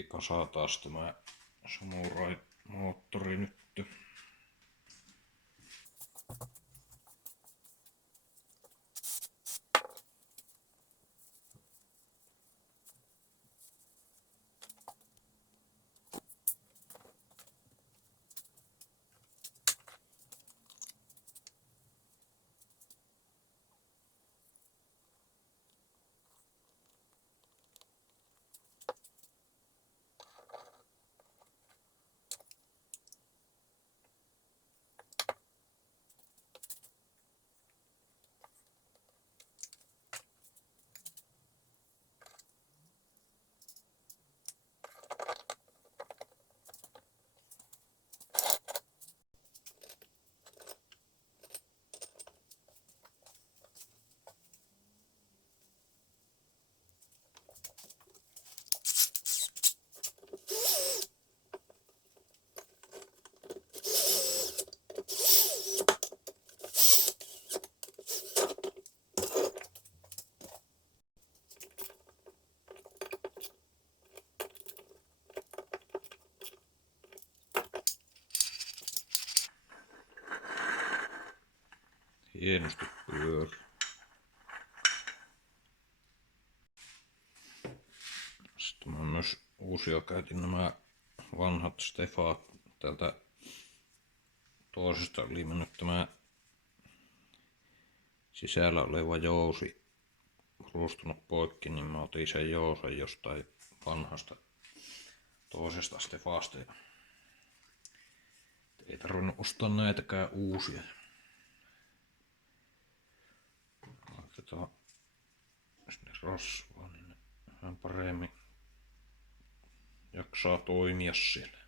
Saatiin kasaan taas tämä Samurai-moottori nyt. Hienosti pyöri. Sitten mä myös uusia käytin nämä vanhat Stefaat. Täältä toisesta oli mennyt tämä sisällä oleva jousi ruustunut poikki, niin mä otin sen jousen jostain vanhasta toisesta Stefasta. Ei tarvinnut ostaa näitäkään uusia. Laitetaan sinne rasvaa, niin vähän paremmin jaksaa toimia siellä.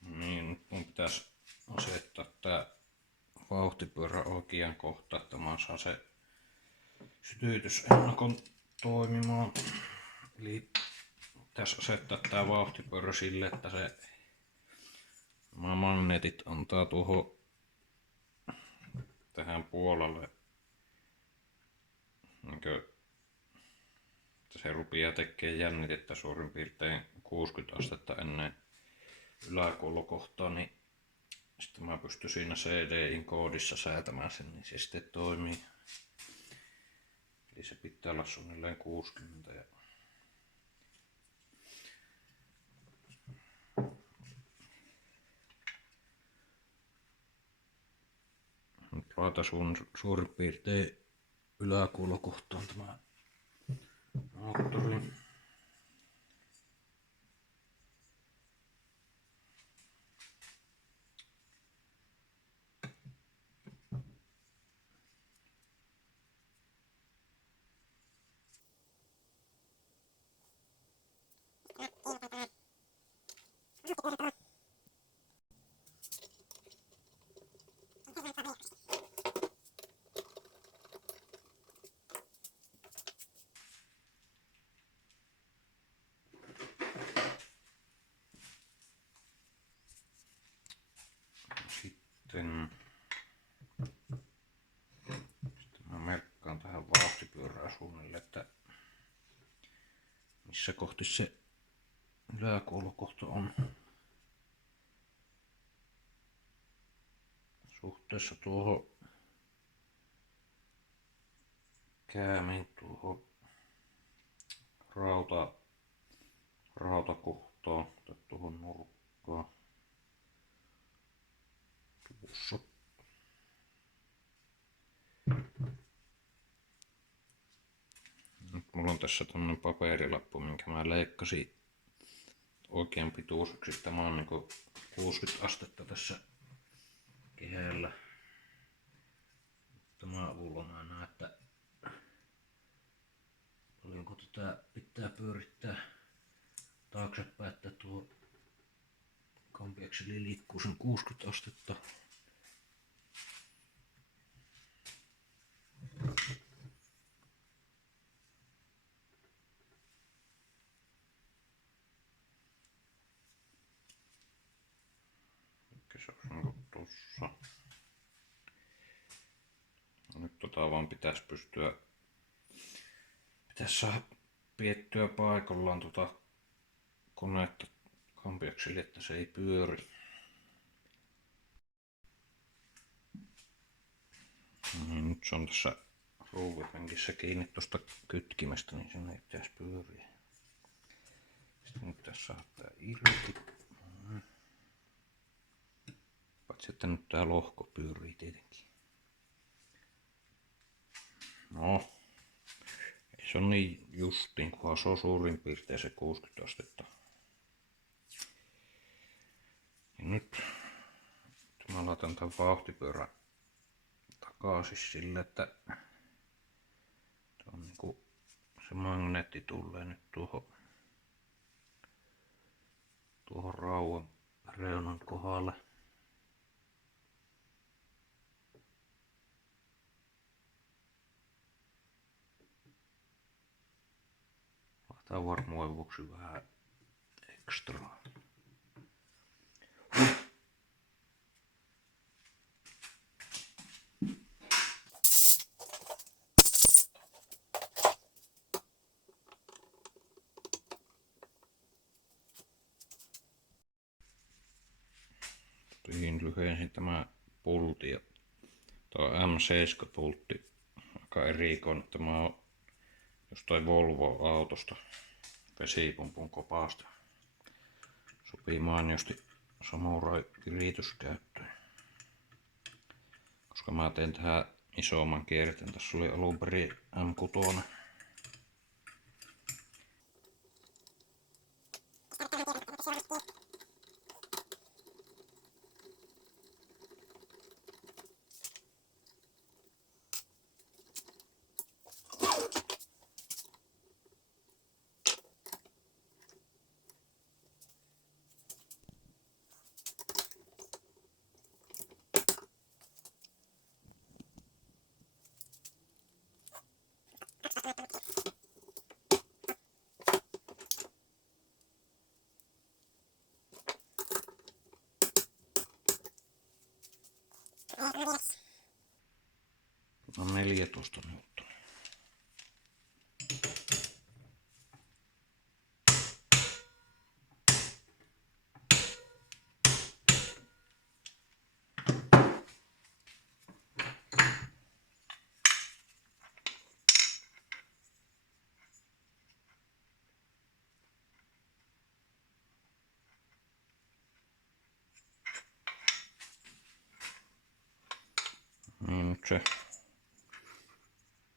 Niin, nyt mun pitäisi asettaa tää vauhtipyörä oikeaan kohtaan, että mä saan se sytytysennakon toimimaan. Eli pitäisi asettaa tää vauhtipyörä sille, että se nämä magneetit antaa tuohon tähän puolelle, että se rupeaa tekemään jännitettä suurin piirtein 60 astetta ennen yläkullokohtaa, niin sitten mä pystyn siinä CDIn koodissa säätämään sen, niin se sitten toimii. Eli se pitää olla suunnilleen 60. Nyt laita suurin piirtein yläkullokohtaan tämä moottori. Sitten mä merkkaan tähän vauhtipyörään suunnilleen, että missä kohti se yläkullokohta on suhteessa tuohon käämiin, tuohon rautakohtaan tai tuohon nurkkaan. Tuossa. Nyt mulla on tässä tämmönen paperilappu, minkä mä leikkasin oikean pituiseksi. Tämä on niinku 60 astetta tässä kehällä. tätä pitää pyörittää taaksepäin, että tuo kampiakseli liikkuu sen 60 astetta. Se on niinku tossa. Nyt vaan pitäisi saada piettyä paikallaan koneetta kampiakseli, että se ei pyöri. Niin, nyt se on tässä ruuvipenkissä kiinni tuosta kytkimestä, niin sen ei pitäisi pyöriä. Sitten nyt tässä saa tää irti. Paitsi että nyt tää lohko pyörii tietenkin. No, ei se on niin justiin, kunhan se on suurin piirtein se 60 astetta. Ja nyt mä laitan tämän vauhtipyörän takaisin sille, että on niinku se magneetti tulee nyt tuohon raudan reunan kohdalle. Laitetaan varmuuden vuoksi vähän ekstraa. Lyhensin tämä pultti ja tuo M7 pultti aika erikoinen. Tämä on jostain Volvo-autosta vesipumpun kopasta. Sopii mainiosti samurai-kirityskäyttöön. Koska mä teen tähän isomman kierteen. Tässä oli alun perin M6. On 14 newtonia. Niin nyt se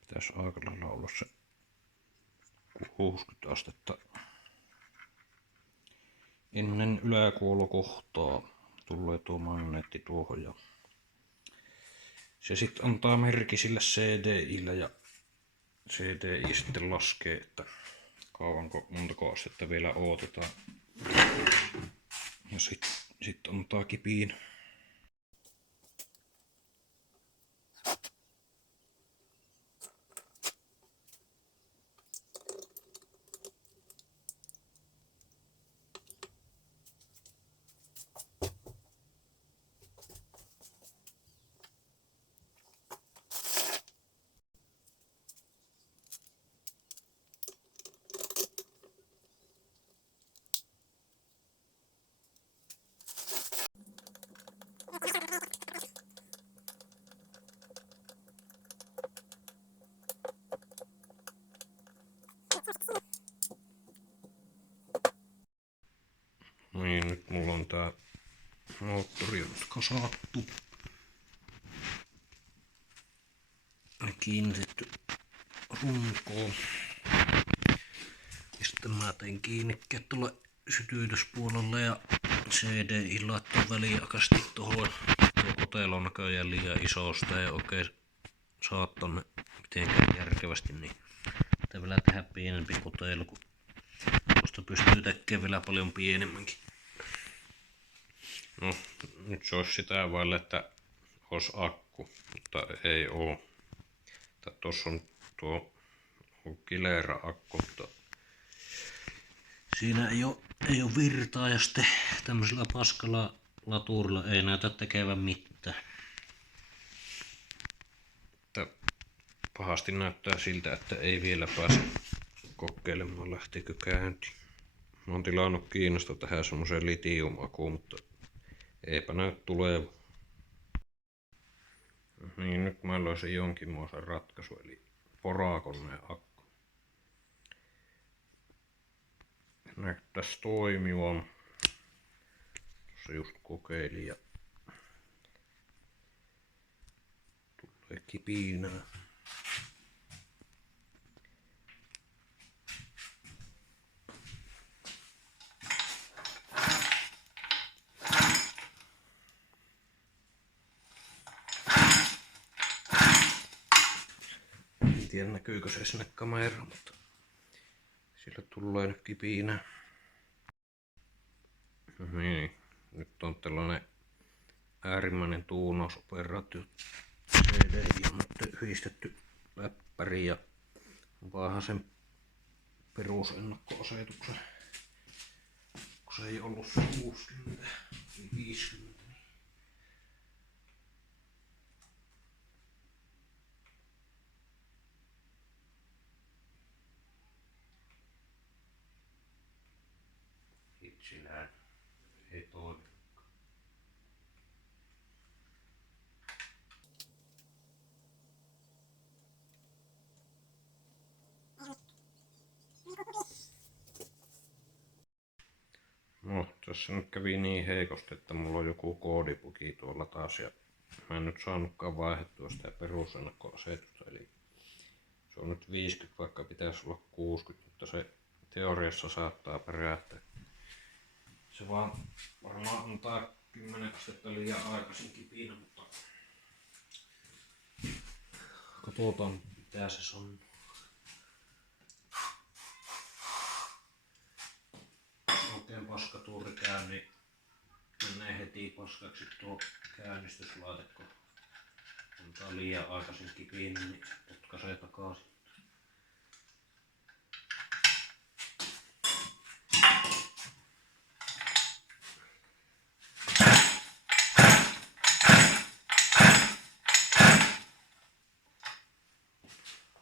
pitäisi aika lailla olla se 60 astetta ennen yläkuolokohtaa. Tulee tuo magneetti tuohon ja se sitten antaa merkki sille CDIlle ja CDI sitten laskee, että montako astetta vielä odotetaan. Ja sitten antaa kipiin. Niin, nyt mulla on tää moottori kasattu ja kiinnitetty runkoon. Ja sitten mä tein kiinnikkeet tuolle sytytyspuolelle ja CDI laittoi väliaikaisesti tuohon. Tuo kotelo on näköjään liian iso, sitä ei oikein saa tonne mitenkään järkevästi, niin pitää vielä tehdä pienempi kotelo, kun tuosta pystyy tekemään vielä paljon pienemmänkin. No, nyt se olisi sitä vaille, että olisi akku, mutta ei oo. Tuossa on tuo Kilera-akku, mutta siinä ei oo virtaa ja sitten tämmöisellä paskalla laturilla ei näytä tekevän mitään. Pahasti näyttää siltä, että ei vielä pääse kokeilemaan lähteekö käyntiin. Mä oon tilannut Kiinasta tähän semmosen litiumakuun, mutta eipä näy tuleva. Niin, nyt mä löysin jonkinmoisen ratkaisu, eli porakoneen akku. Näyttäis toimivan. Tuossa just kokeilin ja tulee kipinää. En tiedä näkyykö se sinne kameraan, mutta sillä tulee nyt kipinää. No niin, nyt on tällainen äärimmäinen tuunausoperaatio. CD on nyt yhdistetty läppäriin ja vaahan sen perusennakkoasetuksen. Kun se ei ollut 60, niin 50. Itsinään ei toimi. No, tässä nyt kävi niin heikosti, että mulla on joku koodipuki tuolla taas ja mä en nyt saanutkaan vaihdettua sitä perusennakkoasetusta, eli se on nyt 50, vaikka pitäisi olla 60, mutta se teoriassa saattaa pärähtää. Se vaan varmaan antaa 10 astetta liian aikaisin kipinä, mutta katsotaan mitä se sanoo. Oikein paskatuuri käy, niin menee heti paskaksi tuo käynnistyslaite, kun antaa liian aikaisin kipinä, niin potkaisee takaisin.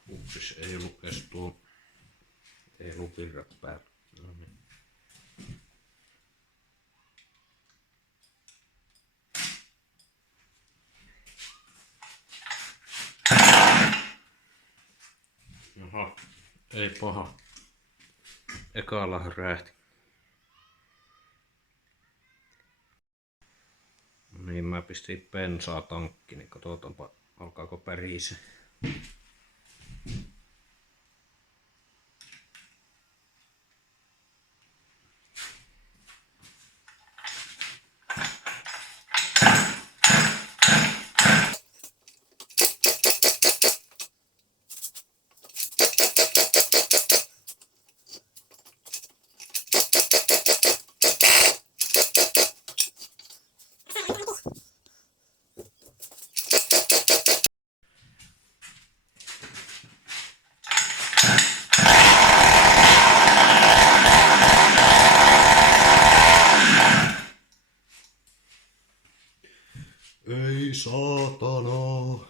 Upsis, ei ollut edes tuo, ei ollut virrat päällä. No niin. Jaha, ei paha. Ekalla räjähti. Niin mä pistin bensaa tankkiin, niin katsotaanpa alkaako pärise. Ei saatana.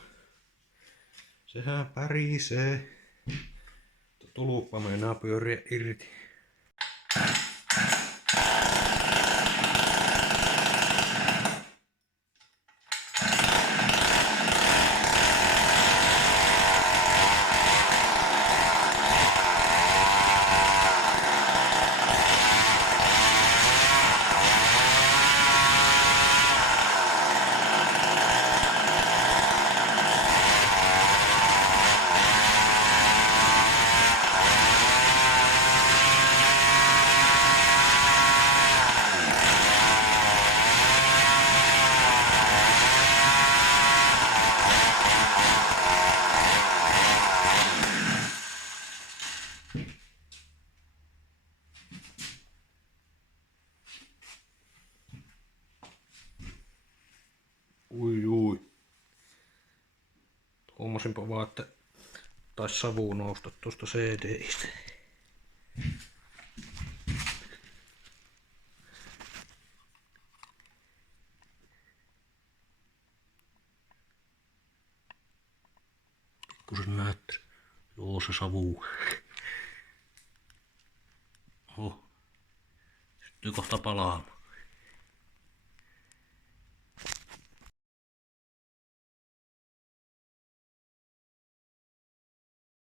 Sehän pärisee. Tuluppa meinaa pyöriä irti. arvasinpa vaan, että taisi savu nousta tuosta CDistä. Pikkusen näyttää. Joo, se savu. Syttyy kohta palaamaan.